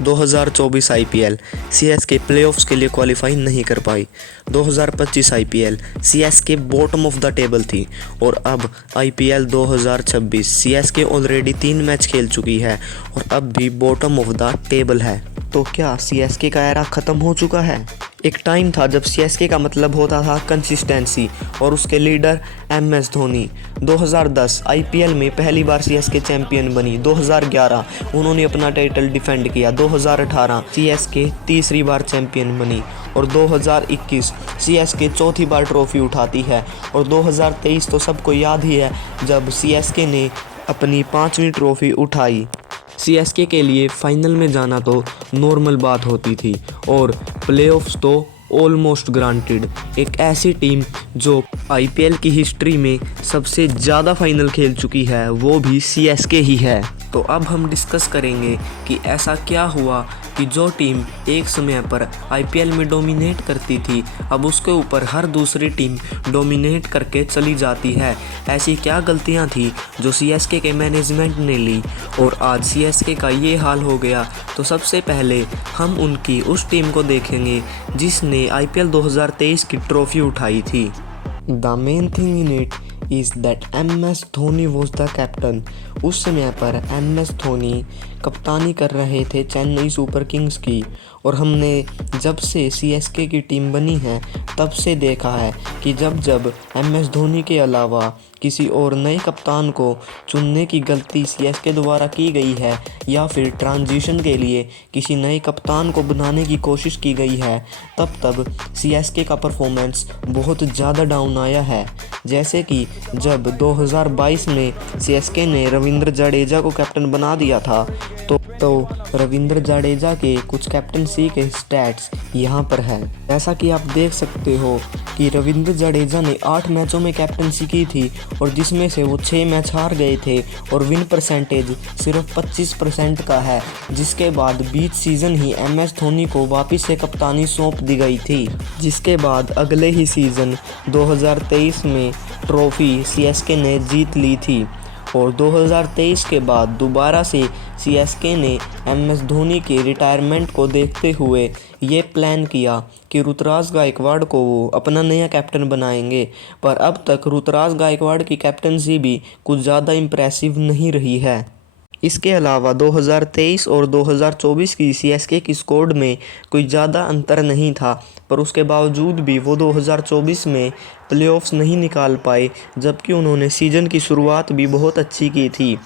2024 IPL CSK playoffs के लिए qualify नहीं कर पाई। 2025 IPL CSK bottom of the table थी और अब आईपीएल 2026 सीएसके ऑलरेडी 3 मैच खेल चुकी है और अब भी बॉटम ऑफ द टेबल है। तो क्या सीएसके का एरा ख़त्म हो चुका है? एक टाइम था जब सीएसके का मतलब होता था कंसिस्टेंसी और उसके लीडर एमएस धोनी। 2010 आईपीएल में पहली बार सीएसके चैंपियन बनी। 2011 उन्होंने अपना टाइटल डिफेंड किया। 2018 सीएसके तीसरी बार चैंपियन बनी और 2021 सीएसके चौथी बार ट्रॉफी उठाती है और 2023 तो सबको याद ही है जब सीएसके ने अपनी 5वीं ट्रॉफी उठाई। सीएसके के लिए फाइनल में जाना तो नॉर्मल बात होती थी और प्लेऑफ्स तो ऑलमोस्ट ग्रांटेड। एक ऐसी टीम जो आईपीएल की हिस्ट्री में सबसे ज़्यादा फाइनल खेल चुकी है वो भी सीएसके ही है। तो अब हम डिस्कस करेंगे कि ऐसा क्या हुआ कि जो टीम एक समय पर आईपीएल में डोमिनेट करती थी अब उसके ऊपर हर दूसरी टीम डोमिनेट करके चली जाती है। ऐसी क्या गलतियां थी जो सीएसके के मैनेजमेंट ने ली और आज सीएसके का ये हाल हो गया। तो सबसे पहले हम उनकी उस टीम को देखेंगे जिसने आईपीएल 2023 की ट्रॉफी उठाई थी। The main thing in it is that MS Dhoni was the captain. उस समय पर MS धोनी कप्तानी कर रहे थे चेन्नई सुपर किंग्स की और हमने जब से सीएसके की टीम बनी है तब से देखा है कि जब जब MS धोनी के अलावा किसी और नए कप्तान को चुनने की गलती सीएसके द्वारा की गई है या फिर ट्रांजिशन के लिए किसी नए कप्तान को बनाने की कोशिश की गई है तब सीएसके का परफॉर्मेंस बहुत ज़्यादा डाउन आया है। जैसे कि जब 2022 में सीएसके ने रविंद्र जडेजा को कैप्टन बना दिया था तो रविंद्र जडेजा के कुछ कैप्टनसी के स्टैट्स यहाँ पर है। जैसा कि आप देख सकते हो कि रविंद्र जडेजा ने 8 मैचों में कैप्टनसी की थी और जिसमें से वो 6 मैच हार गए थे और विन परसेंटेज सिर्फ 25% का है। जिसके बाद बीच सीज़न ही MS धोनी को वापस से कप्तानी सौंप दी गई थी, जिसके बाद अगले ही सीज़न 2023 में ट्रॉफी सीएसके ने जीत ली थी और 2023 के बाद दोबारा से सीएसके ने MS धोनी के रिटायरमेंट को देखते हुए ये प्लान किया कि ऋतुराज गायकवाड़ को वो अपना नया कैप्टन बनाएंगे, पर अब तक ऋतुराज गायकवाड़ की कैप्टनसी भी कुछ ज़्यादा इम्प्रेसिव नहीं रही है। इसके अलावा 2023 और 2024 की सीएसके की स्क्वाड में कोई ज़्यादा अंतर नहीं था, पर उसके बावजूद भी वो 2024 में प्लेऑफ्स नहीं निकाल पाए, जबकि उन्होंने सीज़न की शुरुआत भी बहुत अच्छी की थी।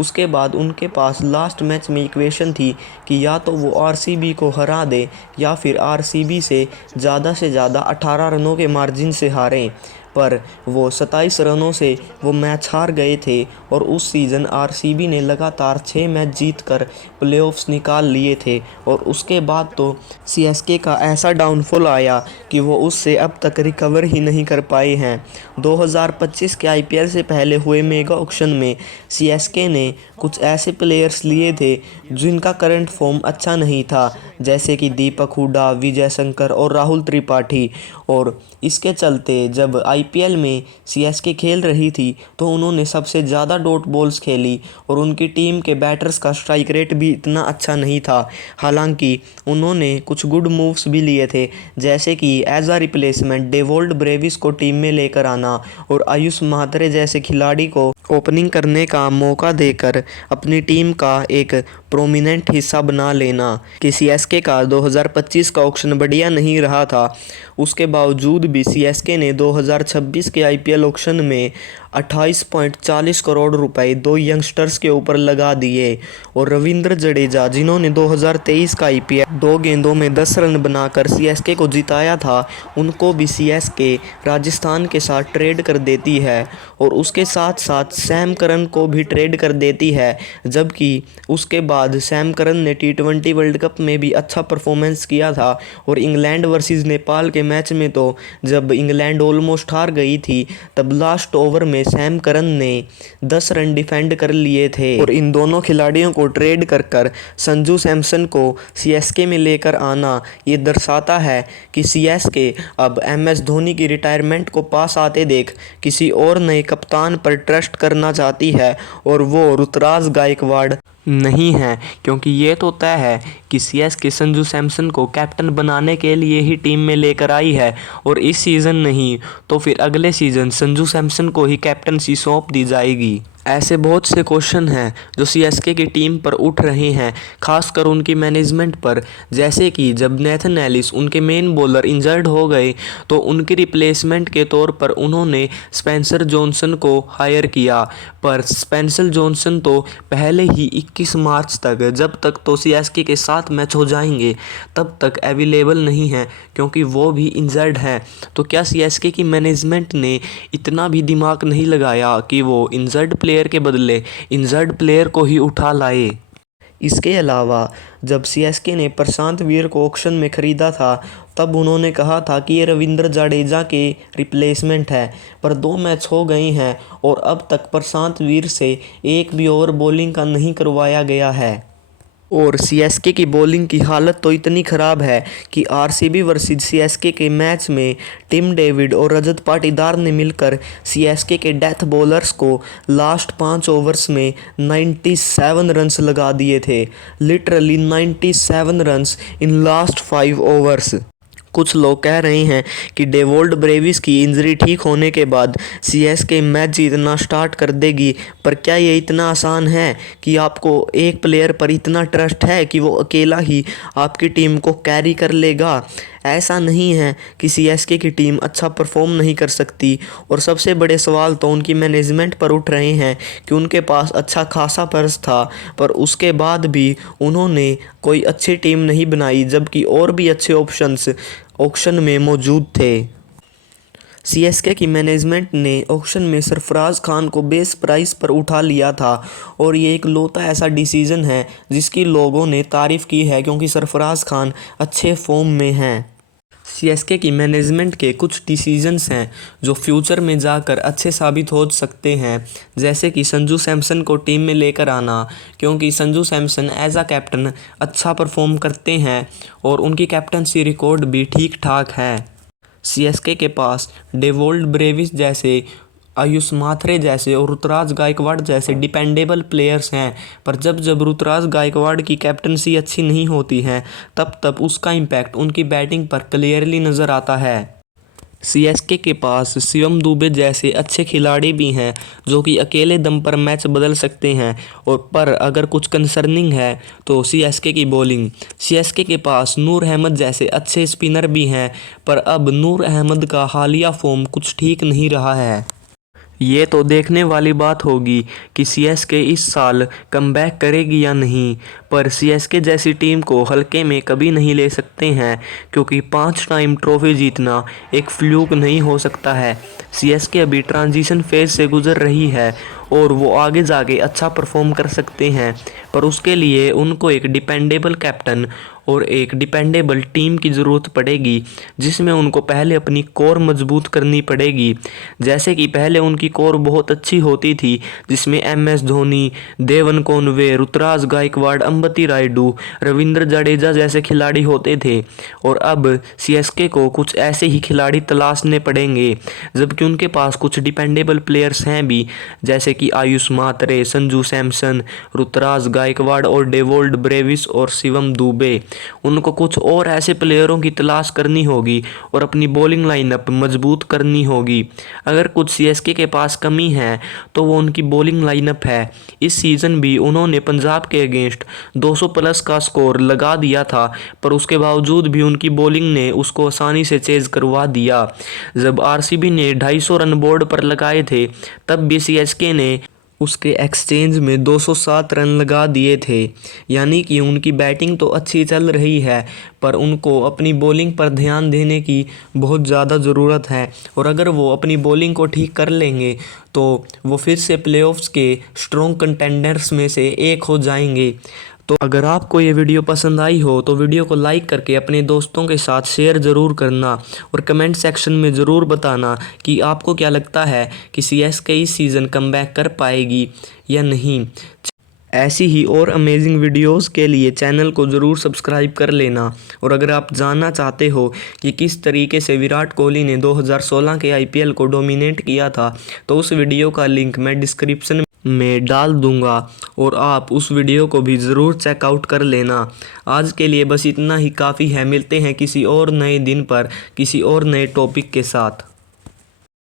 उसके बाद उनके पास लास्ट मैच में इक्वेशन थी कि या तो वो आरसीबी को हरा दे या फिर आरसीबी से ज़्यादा 18 रनों के मार्जिन से हारें, पर वो 27 रनों से वो मैच हार गए थे और उस सीज़न आरसीबी ने लगातार 6 मैच जीतकर प्लेऑफ्स निकाल लिए थे और उसके बाद तो सीएसके का ऐसा डाउनफॉल आया कि वो उससे अब तक रिकवर ही नहीं कर पाए हैं। 2025 के आईपीएल से पहले हुए मेगा ऑक्शन में सीएसके ने कुछ ऐसे प्लेयर्स लिए थे जिनका करंट फॉर्म अच्छा नहीं था, जैसे कि दीपक हुडा, विजय शंकर और राहुल त्रिपाठी, और इसके चलते जब आईपीएल में सीएसके खेल रही थी तो उन्होंने सबसे ज़्यादा डॉट बॉल्स खेली और उनकी टीम के बैटर्स का स्ट्राइक रेट भी इतना अच्छा नहीं था। हालांकि उन्होंने कुछ गुड मूव्स भी लिए थे, जैसे कि as a replacement Dewald Brevis को टीम में लेकर आना और आयुष म्हात्रे जैसे खिलाड़ी को ओपनिंग करने का मौका देकर अपनी टीम का एक प्रोमिनेंट हिस्सा बना लेना। कि सीएसके का 2025 का ऑक्शन बढ़िया नहीं रहा था, उसके बावजूद भी सीएसके ने 2026 के आईपीएल ऑक्शन में 28.40 करोड़ रुपए 2 यंगस्टर्स के ऊपर लगा दिए और रविंद्र जडेजा, जिन्होंने 2023 का आईपीएल 2 गेंदों में 10 रन बनाकर सीएसके को जिताया था, उनको भी सीएसके राजस्थान के साथ ट्रेड कर देती है और उसके साथ साथ सैम करन को भी ट्रेड कर देती है। जबकि उसके बाद सैम करन ने T20 वर्ल्ड कप में भी अच्छा परफॉर्मेंस किया था और इंग्लैंड वर्सेस नेपाल के मैच में तो जब इंग्लैंड ऑलमोस्ट हार गई थी तब लास्ट ओवर में सैम करन ने 10 रन डिफेंड कर लिए थे और इन दोनों खिलाड़ियों को ट्रेड कर संजू सैमसन को सीएसके में लेकर आना ये दर्शाता है कि सीएसके अब MS धोनी की रिटायरमेंट को पास आते देख किसी और नए कप्तान पर ट्रस्ट करना चाहती है और वो ऋतुराज गायकवाड़ नहीं है, क्योंकि ये तो तय है कि सीएसके संजू सैमसन को कैप्टन बनाने के लिए ही टीम में लेकर आई है और इस सीज़न नहीं तो फिर अगले सीज़न संजू सैमसन को ही कैप्टनसी सौंप दी जाएगी। ऐसे बहुत से क्वेश्चन हैं जो सीएसके की टीम पर उठ रहे हैं, खासकर उनकी मैनेजमेंट पर। जैसे कि जब नेथन एलिस उनके मेन बॉलर इंजर्ड हो गए तो उनकी रिप्लेसमेंट के तौर पर उन्होंने स्पेंसर जॉनसन को हायर किया, पर स्पेंसर जॉनसन तो पहले ही 21 मार्च तक, जब तक तो सीएसके के साथ मैच हो जाएंगे तब तक अवेलेबल नहीं है, क्योंकि वो भी इंजर्ड हैं। तो क्या सीएसके की मैनेजमेंट ने इतना भी दिमाग नहीं लगाया कि वो इंजर्ड प्लेयर के बदले इंजर्ड प्लेयर को ही उठा लाए? इसके अलावा जब सीएसके ने प्रशांत वीर को ऑक्शन में ख़रीदा था तब उन्होंने कहा था कि ये रविंद्र जडेजा के रिप्लेसमेंट है, पर 2 मैच हो गए हैं और अब तक प्रशांत वीर से एक भी ओवर बॉलिंग का नहीं करवाया गया है। और सीएसके की बॉलिंग की हालत तो इतनी ख़राब है कि आरसीबी वर्सेस सीएसके के मैच में टिम डेविड और रजत पाटीदार ने मिलकर सीएसके के डेथ बॉलर्स को लास्ट 5 ओवर्स में 97 रन्स लगा दिए थे। Literally 97 runs in last 5 overs. कुछ लोग कह रहे हैं कि डेवोल्ड ब्रेविस की इंजरी ठीक होने के बाद सीएसके मैच जीतना स्टार्ट कर देगी, पर क्या ये इतना आसान है कि आपको एक प्लेयर पर इतना ट्रस्ट है कि वो अकेला ही आपकी टीम को कैरी कर लेगा? ऐसा नहीं है कि सीएसके की टीम अच्छा परफॉर्म नहीं कर सकती, और सबसे बड़े सवाल तो उनकी मैनेजमेंट पर उठ रहे हैं कि उनके पास अच्छा खासा पर्स था पर उसके बाद भी उन्होंने कोई अच्छी टीम नहीं बनाई, जबकि और भी अच्छे ऑप्शंस ऑक्शन में मौजूद थे। सीएसके की मैनेजमेंट ने ऑक्शन में सरफराज खान को बेस प्राइस पर उठा लिया था और ये एक लौता ऐसा डिसीजन है जिसकी लोगों ने तारीफ़ की है, क्योंकि सरफराज खान अच्छे फॉर्म में हैं। सीएसके की मैनेजमेंट के कुछ डिसीजंस हैं जो फ्यूचर में जाकर अच्छे साबित हो सकते हैं, जैसे कि संजू सैमसन को टीम में लेकर आना, क्योंकि Sanju Samson as a captain अच्छा परफॉर्म करते हैं और उनकी कैप्टनसी रिकॉर्ड भी ठीक ठाक है। सीएसके के पास डेवोल्ड ब्रेविस जैसे, आयुष माथरे जैसे और ऋतुराज गायकवाड़ जैसे डिपेंडेबल प्लेयर्स हैं, पर जब जब ऋतुराज गायकवाड़ की कैप्टनसी अच्छी नहीं होती है तब उसका इम्पैक्ट उनकी बैटिंग पर क्लियरली नज़र आता है। सीएसके के पास शिवम दुबे जैसे अच्छे खिलाड़ी भी हैं जो कि अकेले दम पर मैच बदल सकते हैं, और पर अगर कुछ कंसर्निंग है तो सीएसके की बॉलिंग। सीएसके के पास नूर अहमद जैसे अच्छे स्पिनर भी हैं, पर अब नूर अहमद का हालिया फॉर्म कुछ ठीक नहीं रहा है। ये तो देखने वाली बात होगी कि सीएसके इस साल कमबैक करेगी या नहीं, पर सीएसके जैसी टीम को हल्के में कभी नहीं ले सकते हैं, क्योंकि 5 टाइम ट्रॉफी जीतना एक फ्लूक नहीं हो सकता है। सीएसके अभी ट्रांजिशन फेज से गुजर रही है और वो आगे जाके अच्छा परफॉर्म कर सकते हैं, पर उसके लिए उनको एक डिपेंडेबल कैप्टन और एक डिपेंडेबल टीम की ज़रूरत पड़ेगी, जिसमें उनको पहले अपनी कोर मजबूत करनी पड़ेगी। जैसे कि पहले उनकी कोर बहुत अच्छी होती थी, जिसमें एमएस धोनी, देवन कॉनवे, ऋतुराज गायकवाड़, अंबती रायडू, रविंद्र जडेजा जैसे खिलाड़ी होते थे, और अब सीएसके को कुछ ऐसे ही खिलाड़ी तलाशने पड़ेंगे, जबकि उनके पास कुछ डिपेंडेबल प्लेयर्स हैं भी, जैसे कि आयुष मात्रे, संजू सैमसन, ऋतुराज गायकवाड़ और डेवोल्ड ब्रेविस और शिवम दुबे। उनको कुछ और ऐसे प्लेयरों की तलाश करनी होगी और अपनी बॉलिंग लाइनअप मजबूत करनी होगी। अगर कुछ सीएसके के पास कमी है तो वो उनकी बॉलिंग लाइनअप है। इस सीज़न भी उन्होंने पंजाब के अगेंस्ट 200 प्लस का स्कोर लगा दिया था, पर उसके बावजूद भी उनकी बॉलिंग ने उसको आसानी से चेज करवा दिया। जब आरसीबी ने 250 रन बोर्ड पर लगाए थे तब भी सीएसके ने उसके एक्सचेंज में 207 रन लगा दिए थे। यानी कि उनकी बैटिंग तो अच्छी चल रही है, पर उनको अपनी बॉलिंग पर ध्यान देने की बहुत ज़्यादा ज़रूरत है, और अगर वो अपनी बॉलिंग को ठीक कर लेंगे तो वो फिर से प्लेऑफ्स के स्ट्रॉन्ग कंटेंडर्स में से एक हो जाएंगे। तो अगर आपको ये वीडियो पसंद आई हो तो वीडियो को लाइक करके अपने दोस्तों के साथ शेयर ज़रूर करना, और कमेंट सेक्शन में ज़रूर बताना कि आपको क्या लगता है कि सीएसके इस सीज़न कमबैक कर पाएगी या नहीं। ऐसी ही और अमेजिंग वीडियोस के लिए चैनल को ज़रूर सब्सक्राइब कर लेना। और अगर आप जानना चाहते हो कि किस तरीके से विराट कोहली ने 2016 के आईपीएल को डोमिनेट किया था तो उस वीडियो का लिंक मैं डिस्क्रिप्शन में डाल दूंगा और आप उस वीडियो को भी ज़रूर चेकआउट कर लेना। आज के लिए बस इतना ही काफ़ी है। मिलते हैं किसी और नए दिन पर किसी और नए टॉपिक के साथ।